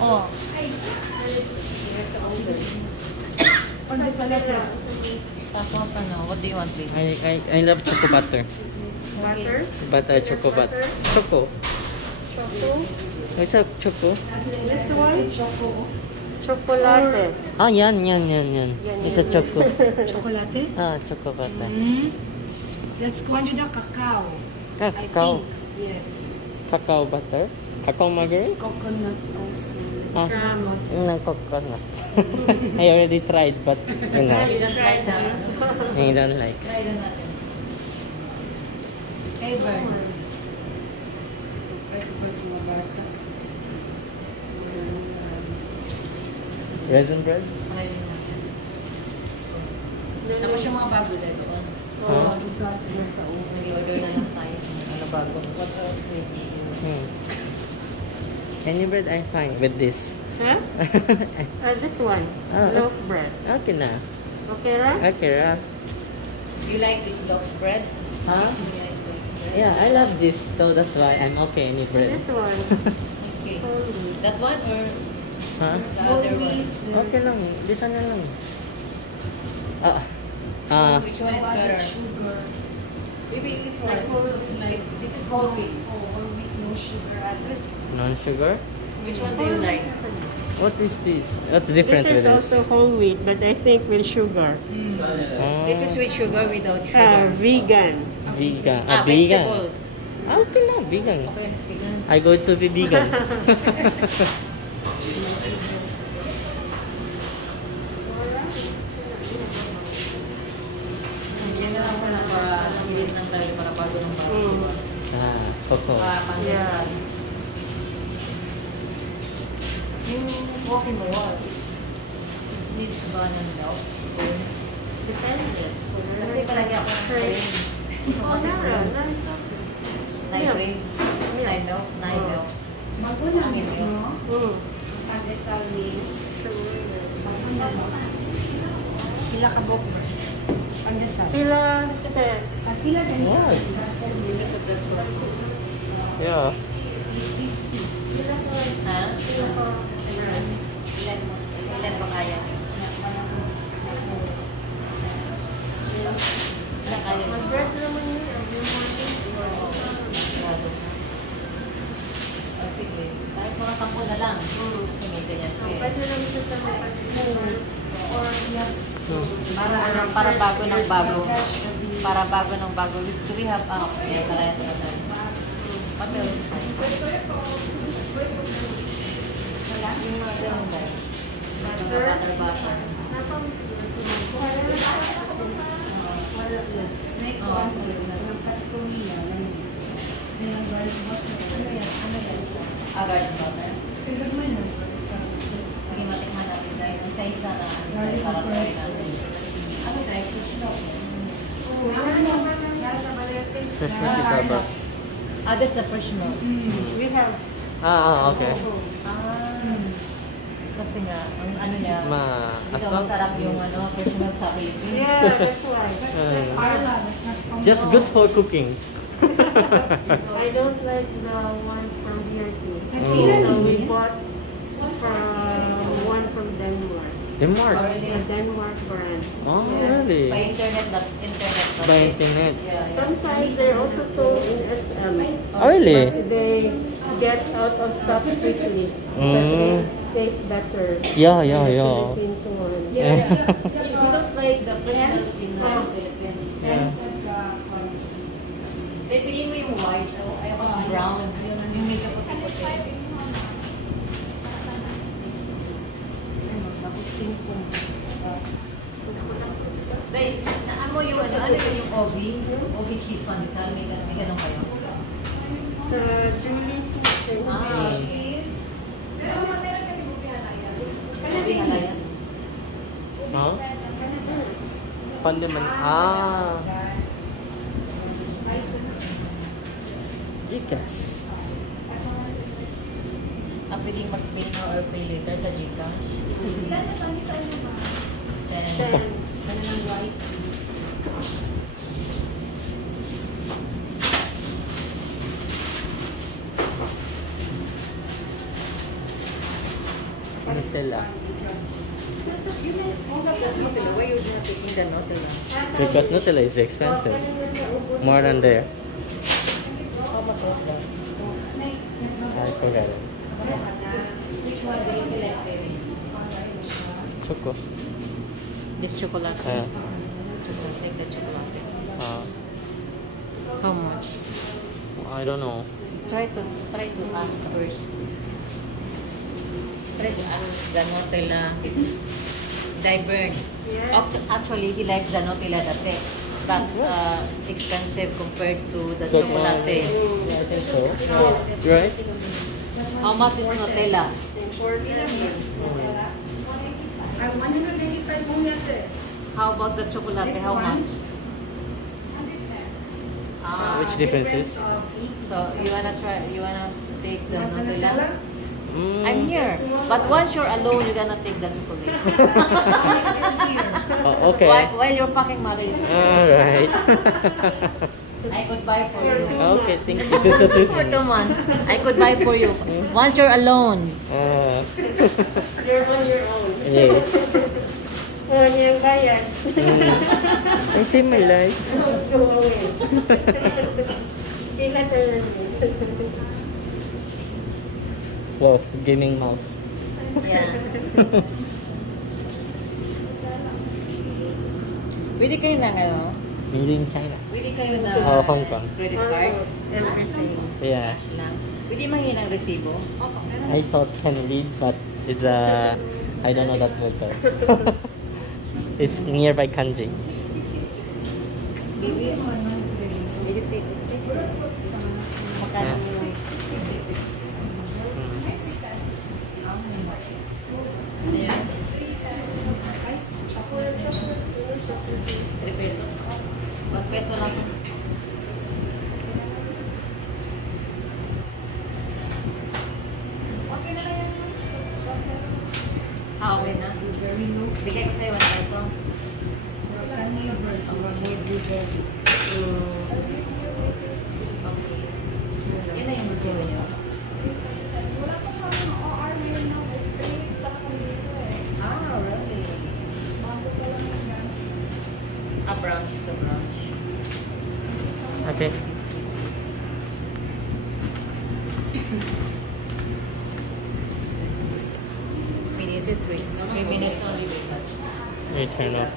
Oh. Tapos ano, what do you want, babe? I love choco butter. Butter? Butter, choco butter. Choco. Choco? What's up, choco? This one? Chocolate. Ah, yan. It's a choco. Chocolate? Ah, choco butter. Let's go into the cacao. Cacao. Yes. Cacao butter? Cacao This margarine? is coconut also. Ah, no coconut. I already tried, but you know, We don't like that. I don't like. Try doon natin. Hey, Bern. Pwede pa sa mga bata. Raisin bread? Try din natin. Tapos yung mga bago na doon. Huh? Sige, order na lang tayo. Ano bago? What else do you need? Any bread I'm fine with this. Huh? This one. Oh, Loaf bread. Okay na. Okay, right? Okay ra. You like this loaf bread? Huh? You like loaf bread? Yeah, I love this, so that's why I'm okay any bread. This one. Okay. Holy. That one or Huh? the other one? Okay lang. This one na lang. Which one is better? Sugar. Maybe this one. Like, this is whole wheat. Oh, whole wheat, no sugar added. Non-sugar? Which one do you like? What is this? What's different This is with this? also whole wheat, but I think with sugar. Oh, This is with sugar, without sugar. Vegan. vegan. Ah, Vegan. vegetables. Okay lang, vegan. Okay, vegan. I go to be vegan. Yan na lang muna para pilit ng tayo para bago ng bago. Coco. Pandesal. Yung coffee mo, what? Needs ba ng milk? Depende. Kasi palagi ako ng cream. Oh, meron. Night cream. Night milk. Night milk. Bago na mismo. Pandesal means. Pila ka bok ba? Pandesal. Pila. Pila ganito. Why? Yeah. Ha? Ilan ba kaya? Ilan kaya? Mag-bread naman yun. Sige. Kahit mga 10 na lang. Kasi may ganyan ko eh. Pwede naman sa tabi. Or Para ano, para bago ng bago. Para bago ng bago. Do we have, yeah, kaya ito na. What else? Yung mga ganun ba? Mga butter. ng pastorya. Garden butter. Tignan mo yun. Sige, matikman natin dahil isa-isa na para try natin. Ano tayo? Fish milk. Fresh milk ikaba. That's the fish milk. We have. Okay. Kasi nga, ang ano niya, As ito long- masarap yung fish milk sa Philippines. Yeah, that's why. That's Arla. That's not from Just good for cooking. I don't like the ones from here too. Pila So lang we this. bought one from Denmark. Denmark. Oh, really? A Denmark brand. Oh, By really? internet. By internet. Yeah. Sometimes they're also sold in SM. Oh, really? But they get out of stock quickly because they taste better. Yeah. than the Philippines one. Yeah. We don't like the fish milk in the Philippines. Tens of the quantities. Pipiliin mo yung white. Ayoko ng brown. Yung medyo puti-puti. Dahil, naan mo yung ano yun yung Obi cheese pandesal, may ganun kayo? Sa Julie's Kitchen. Okay. Obi halayan. Huh? Pandeman. Gcash. Pwedeng mag-pay now or pay later sa Gcash. Ilan na pandesal mo ba? Then, Ano ng white? Nutella. Nutella, why you not taking the Nutella? Because Nutella is expensive. More than there. How much was that? I forgot it. Which one do you select? Choco. This chocolate. Take the chocolate. Uh, How much? I don't know. Try to ask first. Try to ask the Nutella. Divert. Actually, he likes the Nutella latte, but expensive compared to the chocolate. I think so. Right? How much is Nutella? I 185 only at the. How about the chocolate? How much? Which differences? So you wanna try? You wanna take the Nutella? Mm. I'm here, but once you're alone, you're gonna take the chocolate. Oh, okay. While your fucking mother is here. Alright. I could buy for you. Okay, thank you. For 2 months. I could buy for you. Once you're alone. You're on your own. Yes. Walang yung bayad. I see my life. Go away. Hindi ka service. Wow, gaming mouse. Yeah. Pwede kayo ng ano? Made in China. Pwede kayo na Hong Kong. credit card? Almost everything. Yeah. Cash lang. Pwede mahingi ng resibo? I thought can read, but it's I don't know that word. Sir. It's nearby kanji. Baby, pwede pay. Magkano? Ano yan? 3 pesos. 1 peso lang. Okay na. Bigay ko sa'yo 1 peso. Okay. Yan na yung resibo nyo. Ah, really? Branch to branch. Okay. Minutes it 3 minutes only with that. You turn off.